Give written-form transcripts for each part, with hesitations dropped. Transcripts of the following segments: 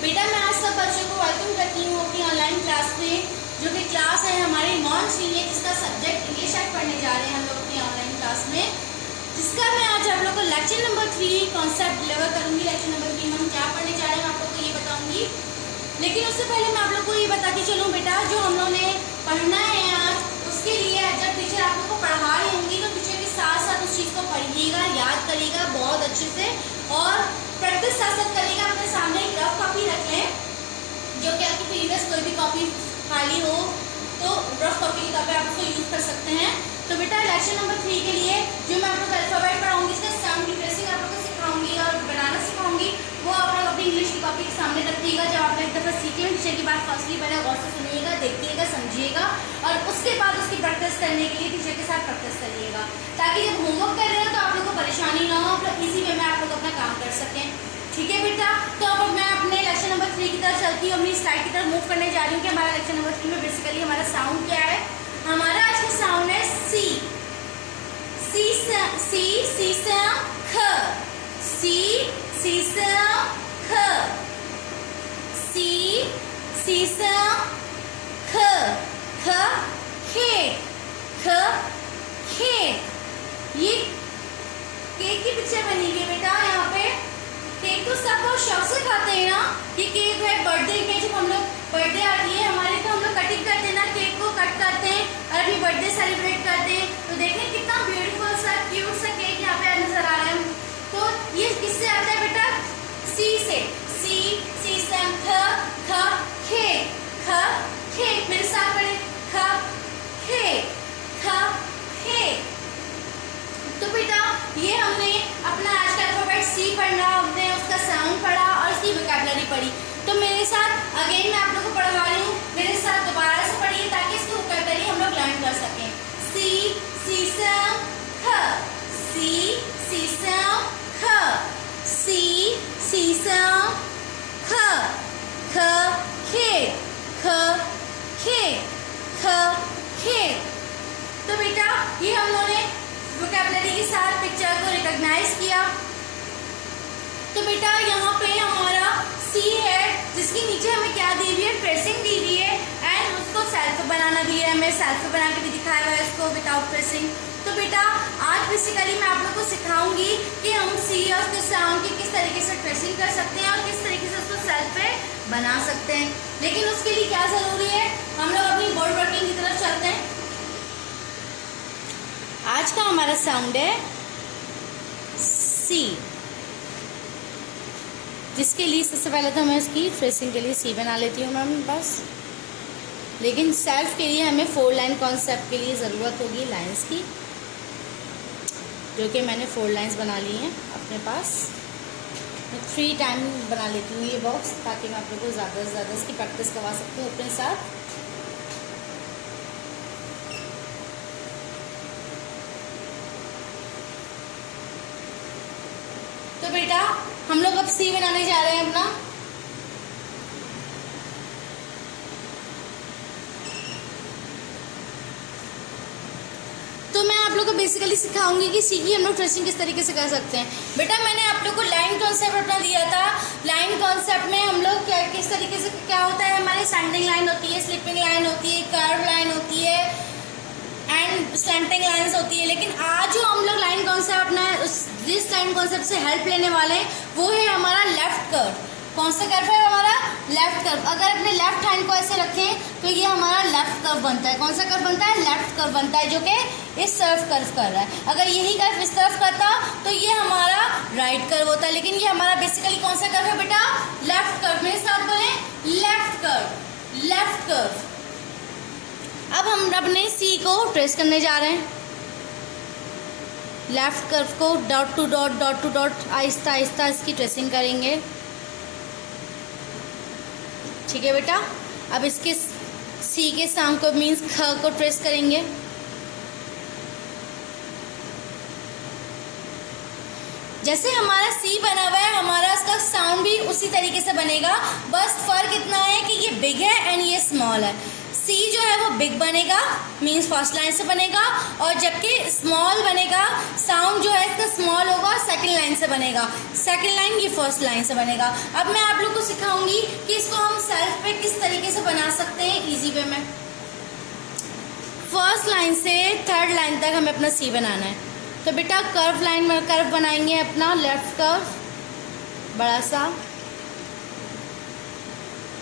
बेटा मैं आज सब बच्चों को वेलकम करती हूँ अपनी ऑनलाइन क्लास में, जो कि क्लास है हमारी नॉन सीनियर, जिसका सब्जेक्ट इंग्लिश आज पढ़ने जा रहे हैं हम लोग अपनी ऑनलाइन क्लास में, जिसका मैं आज आप लोग को लेक्चर नंबर 3 कॉन्सेप्ट डिलीवर करूँगी। लेक्चर नंबर 3 में हम क्या पढ़ने जा रहे हैं आप लोग को ये बताऊँगी, लेकिन उससे पहले मैं आप लोग को ये बता के चलूँ बेटा, जो हम लोगों ने पढ़ना है आज, उसके लिए जब टीचर आप लोग को पढ़ा रही होंगी तो टीचर के साथ साथ उस चीज़ को पढ़िएगा, याद करिएगा बहुत अच्छे से और प्रैक्टिस साथ साथ करिएगा। अपने सामने एक रफ कॉपी रख लें, जो कि आपकी प्रीवियस कोई भी कॉपी खाली हो तो रफ कॉपी की कॉपी आप उसको यूज़ कर सकते हैं। तो बेटा लेक्चर नंबर 3 के लिए जो मैं आप लोग अल्फाबेट पढ़ाऊंगी, इसका साउंड की ट्रेसिंग आप लोग को सिखाऊंगी और बनाना सिखाऊंगी, वो आप लोग अपनी इंग्लिश की कॉपी के सामने रखिएगा। जब आप एक दफ़ा सीखें टीचर की बात फर्स्टली पहले गौर से सुनिएगा, देखिएगा, समझिएगा और उसके बाद उसकी प्रैक्टिस करने के लिए टीचर के साथ प्रैक्टिस करिएगा, ताकि जब होमवर्क कर रहे हो तो आप लोग को परेशानी ना हो, आप लोग ईजी वे में आप लोग अपना काम कर सकें। ठीक है बेटा, तो अब मैं अपने लेक्चर नंबर 3 की तरफ चलती हूँ, अपनी स्लाइड की तरफ मूव करने जा रही हूँ कि हमारा लेक्चर नंबर 3 में बेसिकली हमारा साउंड क्या है। हमारा आज का साउंड है सी। सी सी सी से ख, सी से ख, सी से ख, ख खे, ख खे। ये केक की पिक्चर बनी है बेटा, यहाँ पे केक तो सब बहुत शौक से खाते हैं ना। ये केक है बर्थडे में, जब हम लोग बर्थडे आती है हमारे तो हम लोग कटिंग करते हैं ना, केक को कट करते हैं और अपनी बर्थडे सेलिब्रेट करते हैं। तो देखें कितना ब्यूटीफुल सा क्यूट सा केक यहाँ पे नजर आ रहा है। तो ये किससे आता है बेटा? सी से। सी से ख, ख खे, ख खे। मेरे साथ पढ़े, ख खे, ख खे। तो बेटा ये हमने अपना आज का अल्फाबेट सी पढ़ना, हमने उसका साउंड पढ़ा और उसकी वोकैबुलरी पढ़ी। तो मेरे साथ अगेन मैं आप लोगों को पढ़वा रही हूँ, मेरे साथ दोबारा से पढ़िए ताकि इसकी वोकैबुलरी हम लोग लर्न कर सकें। सी से ख, सी से ख, सी से ख, ख खे, ख खे, ख खे। तो बेटा ये हम लोगों ने वोकैबुलरी के साथ पिक्चर को रिकॉग्नाइज किया। तो बेटा यहाँ पे हमारा सी है, जिसके नीचे हमें क्या दी हुई है? ट्रेसिंग दी हुई है एंड उसको सेल्फ बनाना भी है, हमें सेल्फ बना के भी दिखाया हुआ है इसको विदाउट ट्रेसिंग। तो बेटा आज बेसिकली मैं आप लोग को सिखाऊंगी कि हम सी और उसके साउंड की किस तरीके से ट्रेसिंग कर सकते हैं और किस तरीके से उसको सेल्फ पे बना सकते हैं। लेकिन उसके लिए क्या ज़रूरी है, हम लोग अपनी बोर्ड वर्किंग की तरफ चलते हैं। आज का हमारा साउंड है सी, जिसके लिए सबसे पहले तो मैं इसकी ट्रेसिंग के लिए सी बना लेती हूँ मैम बस। लेकिन सेल्फ के लिए हमें 4 लाइन कॉन्सेप्ट के लिए ज़रूरत होगी लाइंस की, जो कि मैंने 4 लाइंस बना ली हैं अपने पास। मैं 3 टाइम बना लेती हूँ ये बॉक्स, ताकि मैं आप लोगों को ज़्यादा से ज़्यादा इसकी प्रैक्टिस करवा सकती हूँ अपने साथ। तो बेटा हम लोग अब सी बनाने जा रहे हैं अपना। तो मैं आप लोग को बेसिकली सिखाऊंगी कि सी की हम लोग ट्रेसिंग किस तरीके से कर सकते हैं। बेटा मैंने आप लोग को लाइन कॉन्सेप्ट अपना दिया था। लाइन कॉन्सेप्ट में हम लोग क्या किस तरीके से क्या होता है, हमारी स्टैंडिंग लाइन होती है, स्लिपिंग लाइन होती है, कर्व लाइन होती है एंड स्लैंटिंग लाइन्स होती है। लेकिन आज जो हम लोग लाइन कॉन्सेप्ट अपना जिस लाइन कॉन्सेप्ट से हेल्प लेने वाले हैं वो है हमारा लेफ्ट कर्व। कौन सा कर्व है हमारा? Left curve. अगर अपने लेफ्ट हैंड को ऐसे रखें तो ये हमारा लेफ्ट कर्व बनता है। कौन सा कर्व बनता है? लेफ्ट कर्व बनता है, जो कि इस तरफ कर्व कर रहा है। अगर यही कर्व इस तरफ करता तो ये हमारा राइट कर्व होता है। लेकिन ये हमारा बेसिकली कौन सा कर्व है बेटा? Left curve. मेरे साथ बोले लेफ्ट कर्व, लेफ्ट कर्व। अब हम अपने सी को ट्रेस करने जा रहे हैं। Left curve co dot to dot Aahista Aahista इसकी ट्रेसिंग करेंगे। ठीक है बेटा, अब इसके सी के साउंड को मीन्स ख को ट्रेस करेंगे। जैसे हमारा सी बना हुआ है, हमारा इसका साउंड भी उसी तरीके से बनेगा। बस फर्क इतना है कि ये बिग है एंड ये स्मॉल है। सी जो है वो बिग बनेगा, मीन्स फर्स्ट लाइन से बनेगा, और जबकि स्मॉल बनेगा, साउंड जो है इसका स्मॉल होगा, सेकंड लाइन से बनेगा, सेकंड लाइन ये फर्स्ट लाइन से बनेगा। अब मैं आप लोग को सिखाऊंगी कि इसको हम सेल्फ पे किस तरीके से बना सकते हैं इजी वे में। फर्स्ट लाइन से थर्ड लाइन तक हमें अपना सी बनाना है। तो बेटा कर्व लाइन में कर्व बनाएंगे अपना, लेफ्ट कर्व बड़ा सा,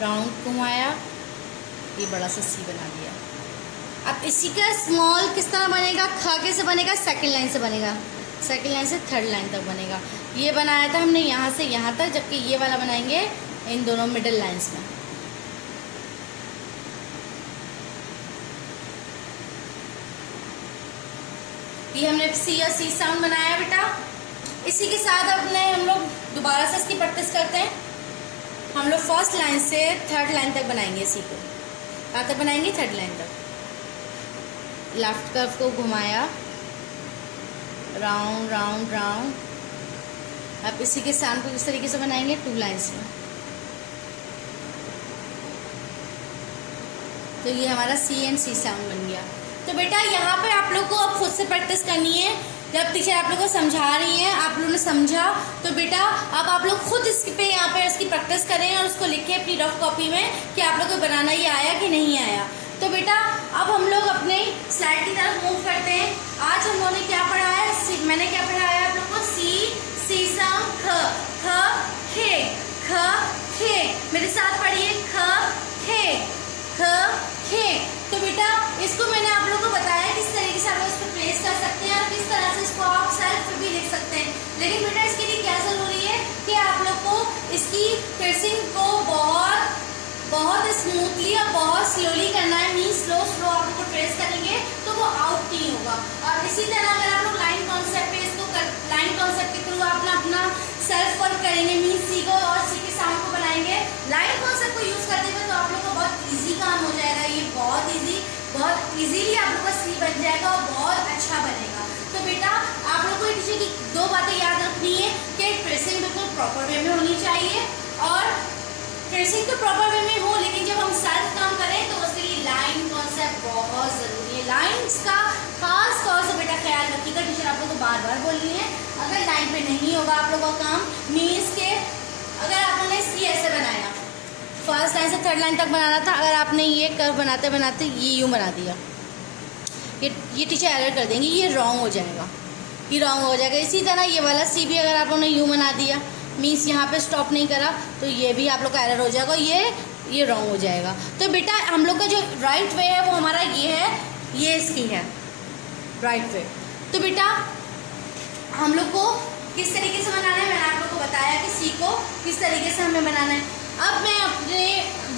राउंड घुमाया, ये बड़ा सा सी बना दिया। अब इसी का स्मॉल किस तरह बनेगा, ख कैसे बनेगा, सेकंड लाइन से बनेगा, सेकंड लाइन से थर्ड लाइन तक बनेगा। ये बनाया था हमने यहाँ से यहाँ तक, जबकि ये वाला बनाएंगे इन दोनों मिडिल लाइंस में। ये हमने सी या सी साउंड बनाया बेटा। इसी के साथ अपने हम लोग दोबारा से इसकी प्रैक्टिस करते हैं। हम लोग फर्स्ट लाइन से थर्ड लाइन तक बनाएंगे इसी को। कहाँ तक बनाएंगे, थर्ड लाइन तक। लेफ्ट कर्व को घुमाया, राउंड राउंड राउंड। अब इसी के साउंड को किस तरीके से बनाएंगे, टू लाइंस में। तो ये हमारा सी एंड सी साउंड बन गया। तो बेटा यहाँ पे आप लोग को अब खुद से प्रैक्टिस करनी है। जब टीचर आप लोग को समझा रही हैं, आप लोगों ने समझा, तो बेटा अब आप लोग खुद इस पे यहाँ पे इसकी प्रैक्टिस करें और उसको लिखें अपनी रफ कॉपी में कि आप लोग को बनाना ये आया कि नहीं आया। तो बेटा अब हम लोग अपने स्लाइड की तरफ मूव करते हैं। आज हम लोगों ने क्या पढ़ा है, मैंने क्या पढ़ाया आप लोग को, सी, सी साउंड, ख, ख, खे, ख, खे। मेरे साथ पढ़िए, ख, खे, ख, खे। तो बेटा इसको मैंने आप लोगों को बताया किस तरीके से आप लोग इसको ट्रेस कर सकते हैं और किस तरह से इसको आप सेल्फ भी लिख सकते हैं। लेकिन बेटा इसके लिए क्या जरूरी है कि आप लोग को इसकी ट्रेसिंग को बहुत स्मूथली और बहुत स्लोली करना है। मीन स्लो आप लोग को ट्रेस करेंगे तो वो आउट नहीं होगा। और इसी तरह अगर आप लोग लाइन कॉन्सेप्ट पे इसको लाइन कॉन्सेप्ट के थ्रू अपना सेल्फ वर्क करेंगे, मीन सी को और सी के साउंड को बनाएंगे लाइन कॉन्सेप्ट को यूज करते हुए, तो आप लोग को बहुत ईजी काम हो जाएगा। ये बहुत ईजीली आप लोग का सी बन जाएगा और बहुत अच्छा बनेगा। तो बेटा आप लोग को टीचर की दो बातें याद रखनी है कि ट्रेसिंग बिल्कुल प्रॉपर वे में होनी चाहिए और ट्रेसिंग तो प्रॉपर वे में हो, लेकिन जब हम सेल्फ काम करें तो उसके लिए लाइन कॉन्सेप्ट बहुत ज़रूरी है। लाइन्स का खास तौर से बेटा ख्याल रखिएगा। टीचर आप लोग को बार बार बोल रही है, अगर लाइन पे नहीं होगा आप लोगों का काम, मीन्स के अगर आपने सी ऐसे बनाया, फर्स्ट लाइन से थर्ड लाइन तक बनाना था, अगर आपने ये कर्व बनाते बनाते ये यूँ बना दिया, ये टीचर एरर कर देंगे, ये रॉन्ग हो जाएगा, ये रॉन्ग हो जाएगा। इसी तरह ये वाला सी भी अगर आप लोगों ने यूँ बना दिया, मीन्स यहाँ पे स्टॉप नहीं करा, तो ये भी आप लोग का एरर हो जाएगा, ये रॉन्ग हो जाएगा। तो बेटा हम लोग का जो राइट वे है वो हमारा ये है, ये इसकी है राइट वे। तो बेटा हम लोग को किस तरीके से बनाना है, मैंने आप लोग को बताया कि सी को किस तरीके से हमें बनाना है। अब मैं अपने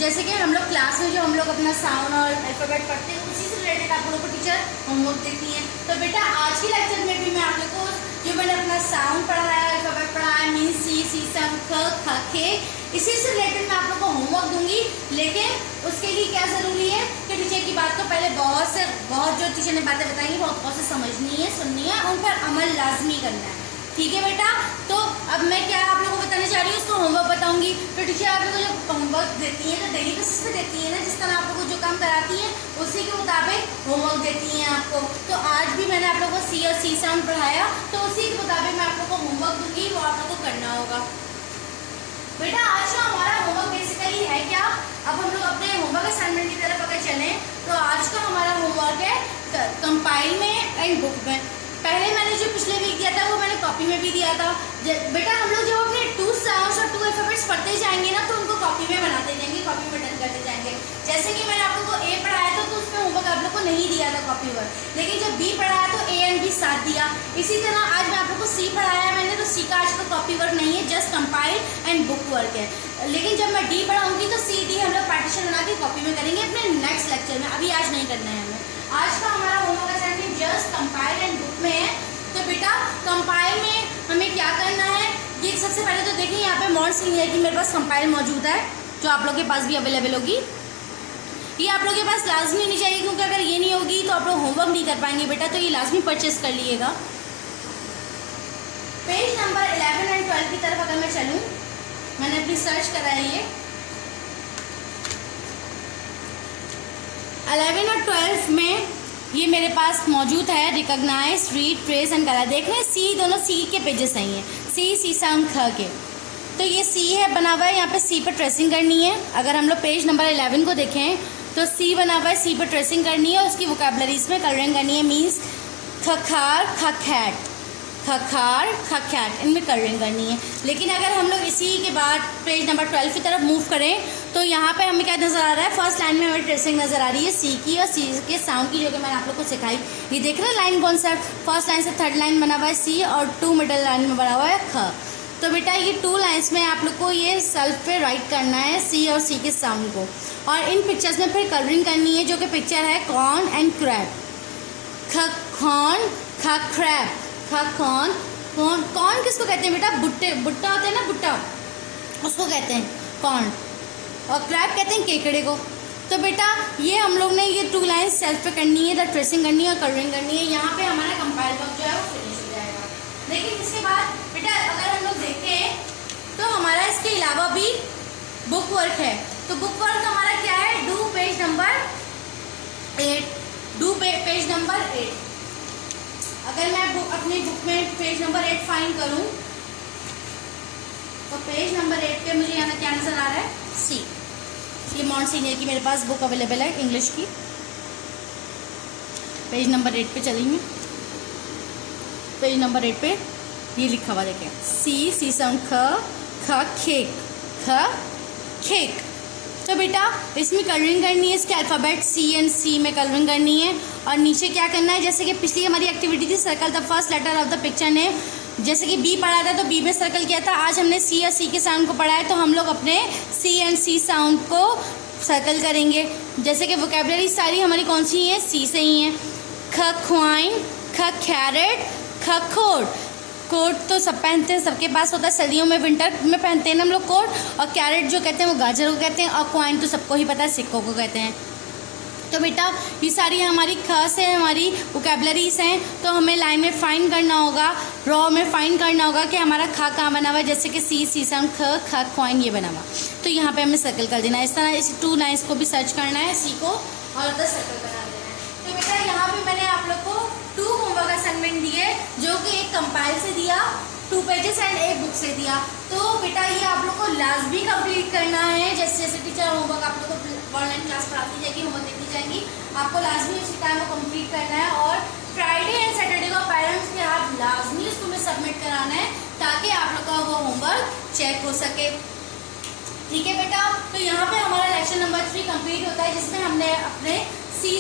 जैसे कि हम लोग क्लास में जो हम लोग अपना साउंड और अल्फाबेट पढ़ते हैं उसी से रिलेटेड आप लोगों को टीचर होमवर्क देती है। तो बेटा आज के लेक्चर में भी मैं आप लोग को जो मैंने अपना साउंड पढ़ाया, अल्फाबेट पढ़ाया, मीन सी, सी साउंड, ख, ख, खे, इसी से रिलेटेड मैं आप लोग को होमवर्क दूंगी। लेकिन उसके लिए क्या ज़रूरी है कि टीचर की बात को पहले बहुत जो टीचर ने बातें बताई बहुत से समझनी है, सुननी है, उन पर अमल लाजमी करना है। ठीक है बेटा। तो अब मैं क्या आप लोगों को बताने जा रही हूँ, उसको होमवर्क बताऊंगी। तो टीचर आप लोगों को जब होमवर्क देती है तो डेली बेसिस पे देती है ना, जिस तरह आप लोगों को जो काम कराती है उसी के मुताबिक होमवर्क देती हैं आपको। तो आज भी मैंने आप लोगों को सी और सी साउंड पढ़ाया, तो उसी के मुताबिक मैं आप लोग को होमवर्क दूंगी, वो आप लोग को करना होगा। बेटा आज का हमारा होमवर्क बेसिकली है क्या, अब हम लोग अपने होमवर्क असाइनमेंट की तरफ अगर चलें तो आज का हमारा होमवर्क है कंपाइल में एंड बुक में। पहले मैंने जो पिछले वीक दिया था वो मैंने कॉपी में भी दिया था। बेटा हम लोग जब अपने 2 साउंड्स और 2 अल्फाबेट्स पढ़ते जाएंगे ना तो उनको कॉपी में बनाते जाएंगे, कॉपी में डन करते जाएंगे। जैसे कि मैंने आप लोग को ए पढ़ाया था तो उसमें होमवर्क आप लोग को नहीं दिया था कॉपी वर्क, लेकिन जब बी पढ़ाया तो ए एंड बी साथ दिया। इसी तरह आज मैं आप लोग को सी पढ़ाया मैंने, तो सी का आज का कॉपी वर्क नहीं है, just compile and book work है। लेकिन जब मैं डी पढ़ाऊंगी तो सी डी हम लोग पार्टीशन बना के कॉपी में करेंगे अपने नेक्स्ट लेक्चर में, अभी आज नहीं करना है हमें। आज का हमारा homework assignment just compile and book में है। तो बेटा कंपाइल में हमें क्या करना है, ये सबसे पहले तो देखिए यहाँ पे मॉड्स लिखी है कि मेरे पास कंपाइल मौजूद है, जो आप लोग के पास भी अवेलेबल होगी। ये आप लोग के पास लाजमी होनी चाहिए, क्योंकि अगर ये नहीं होगी तो आप लोग होमवर्क नहीं कर पाएंगे बेटा, तो ये लाजमी परचेस कर लीजिएगा। पेज नंबर 11 एंड 12 की तरफ अगर मैं चलूँ, मैंने अपनी सर्च करा है, ये 11 और 12 में ये मेरे पास मौजूद है, recognise, read, trace and colour. देख रहे हैं सी, दोनों सी के पेजेस सही हैं, सी साउंड ख के। तो ये सी है बना हुआ है, यहाँ पे सी पर ट्रेसिंग करनी है। अगर हम लोग पेज नंबर 11 को देखें तो सी बना हुआ है, सी पर ट्रेसिंग करनी है, उसकी वोकैबुलरीज में कलरिंग करनी है। मीन्स खखार, खखैट, खखार, खखैट, इनमें कलरिंग करनी है। लेकिन अगर हम लोग इसी के बाद पेज नंबर 12 की तरफ मूव करें तो यहाँ पे हमें क्या नज़र आ रहा है, फर्स्ट लाइन में हमें ट्रेसिंग नज़र आ रही है सी की और सी के साउंड की, जो कि मैंने आप लोग को सिखाई। ये देख रहे हैं लाइन कौन सा, फर्स्ट लाइन से थर्ड लाइन बना हुआ है सी और 2 मिडल लाइन में बना हुआ है ख। तो बेटा ये 2 लाइन्स में आप लोग को ये सेल्फ पे राइट करना है सी और सी के साउंड को, और इन पिक्चर्स में फिर कलरिंग करनी है, जो कि पिक्चर है corn and crab. Corn, crab, corn. Corn किसको कहते हैं बेटा, भुट्टा होता है ना, भुट्टा, उसको कहते हैं कॉर्न, और क्रैब कहते हैं केकड़े को। तो बेटा ये हम लोग ने ये 2 लाइन्स सेल्फ पे करनी है, द ट्रेसिंग करनी है और कलरिंग करनी है। यहाँ पे हमारा कंपाइल वर्क जो है वो फिनिश हो जाएगा। लेकिन इसके बाद बेटा अगर हम लोग देखें तो हमारा इसके अलावा भी बुक वर्क है। तो बुक वर्क हमारा क्या है, do page number 8, do page number 8। अगर मैं अपनी बुक में पेज नंबर 8 फाइंड करूं तो पेज नंबर 8 पे मुझे यहाँ क्या नज़र आ रहा है, सी। ये मॉन्ट सीनियर की मेरे पास बुक अवेलेबल है इंग्लिश की। पेज नंबर 8 पे चलेंगे, पेज नंबर 8 पे ये लिखा हुआ देखें, सी साउंड ख, खेक, ख खेक। तो बेटा इसमें कलरिंग करनी है, इसके अल्फ़ाबेट सी एंड सी में कलरिंग करनी है। और नीचे क्या करना है, जैसे कि पिछली हमारी एक्टिविटी थी circle the first letter of the picture name, जैसे कि बी पढ़ा था तो बी में सर्कल किया था। आज हमने सी और सी के साउंड को पढ़ा है तो हम लोग अपने सी एंड सी साउंड को सर्कल करेंगे। जैसे कि वोकैबुलरी सारी हमारी कौन सी है, सी से ही है। ख ख्वाइन, ख कैरेट, ख कोट। कोट तो सब पहनते हैं, सबके पास होता है, सर्दियों में विंटर में पहनते हैं ना हम लोग कोट। और कैरेट जो कहते हैं वो गाजर को कहते हैं, और क्वाइन तो सबको ही पता है सिक्कों को कहते हैं। तो बेटा ये सारी हमारी ख से हमारी वोकैबुलरीज हैं, तो हमें लाइन में फाइंड करना होगा, रॉ में फाइंड करना होगा कि हमारा खा कहाँ बना हुआ है। जैसे कि सी साउंड ख क्वाइन ये बना हुआ, तो यहाँ पे हमें सर्कल कर देना है। इस तरह इस 2 लाइन्स को भी सर्च करना है, सी को, और उधर सर्कल बना देना है। तो बेटा यहाँ पे मैंने आप लोग को 2 होमवर्क असाइनमेंट दिए, जो कि एक कंपाइल से दिया 2 पेजेस एंड एक बुक से दिया। तो बेटा ये आप लोग को लाजमी कंप्लीट करना है। जैसे जैसे टीचर होमवर्क आप लोग को ऑनलाइन क्लास पढ़ाती जाएगी, होमवर्क देती जाएगी, आपको लाजमी उसी टाइम को कंप्लीट करना है। और फ्राइडे एंड सैटरडे को पेरेंट्स के हाथ लाजमी उसको में सबमिट कराना है, ताकि आप लोग का वो होमवर्क चेक हो सके। ठीक है बेटा, तो यहाँ पे हमारा लेक्चर नंबर 3 कंप्लीट होता है, जिसमें हमने अपने सी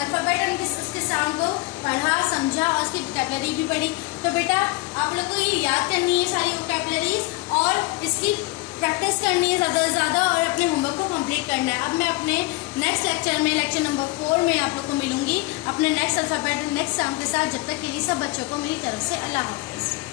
अल्फ़ाबेट एंड उसके साउंड को पढ़ा, समझा और उसकी वोकैबुलरी भी पढ़ी। तो बेटा आप लोग को ये याद करनी है सारी वोकैबुलरीज और इसकी प्रैक्टिस करनी है ज़्यादा से ज़्यादा, और अपने होमवर्क को कंप्लीट करना है। अब मैं अपने नेक्स्ट लेक्चर में, लेक्चर नंबर 4 में आप लोग को मिलूंगी अपने नेक्स्ट अल्फ़ाबेट नेक्स्ट साउंड के साथ। जब तक के लिए सब बच्चों को मेरी तरफ से अल्लाह हाफ़िज़।